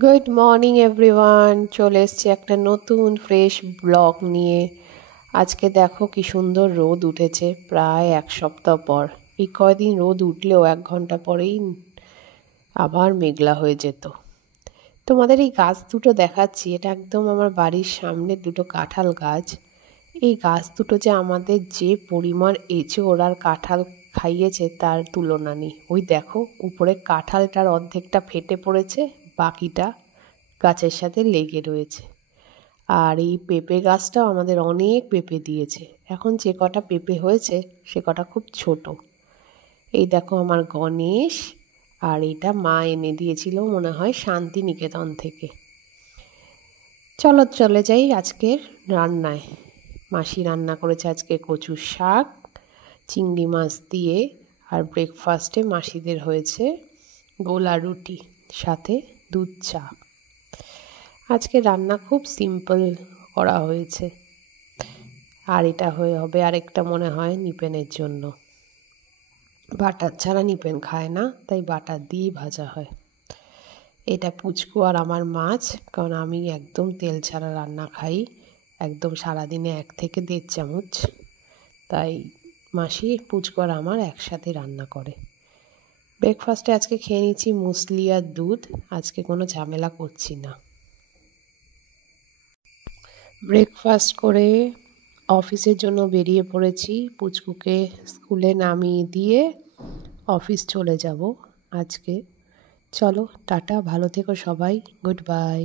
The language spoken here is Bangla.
গুড মর্নিং এভরিওয়ান, চলে এসছি একটা নতুন ফ্রেশ ব্লগ নিয়ে। আজকে দেখো কি সুন্দর রোদ উঠেছে, প্রায় এক সপ্তাহ পর। এই কয়দিন রোদ উঠলেও 1 ঘন্টা পরেই আবার মেঘলা হয়ে যেত। তোমাদের এই গাছ দুটো দেখাচ্ছি, এটা একদম আমার বাড়ির সামনে দুটো কাঁঠাল গাছ। এই গাছ দুটো যে আমাদের যে পরিমাণ এঁচোড় আর কাঁঠাল খাইয়েছে তার তুলনা নেই। ওই দেখো উপরে কাঁঠালটার অর্ধেকটা ফেটে পড়েছে, বাকিটা গাছের সাথে লেগে রয়েছে। আর এই পেঁপে গাছটাও আমাদের অনেক পেঁপে দিয়েছে। এখন যে কটা পেঁপে হয়েছে সে কটা খুব ছোট। এই দেখো আমার গণেশ, আর এটা মা এনে দিয়েছিল মনে হয় শান্তিনিকেতন থেকে। চলো চলে যাই আজকের রান্নায়। মাসি রান্না করেছে আজকে কচুর শাক চিংড়ি মাছ দিয়ে, আর ব্রেকফাস্টে মাসিদের হয়েছে গোলা রুটি, সাথে দুধ চা। আজকে রান্না খুব সিম্পল করা হয়েছে। আর এটা হয়ে হবে আরেকটা মনে হয় নিপেনের জন্য। বাটার ছাড়া নিপেন খায় না, তাই বাটার দিয়েই ভাজা হয়। এটা পুচকু আর আমার মাছ, কারণ আমি একদম তেল ছাড়া রান্না খাই, একদম সারাদিনে 1 থেকে 1.5 চামচ। তাই মাসি, পুচকু আর আমার একসাথে রান্না করে। ব্রেকফাস্টে আজকে খেয়ে নিচ্ছি মুসলি আর দুধ, আজকে কোনো ঝামেলা করছি না। ব্রেকফাস্ট করে অফিসের জন্য বেরিয়ে পড়েছি। পুচকুকে স্কুলে নামিয়ে দিয়ে অফিস চলে যাব আজকে। চলো টাটা, ভালো থেকো সবাই, গুড বাই।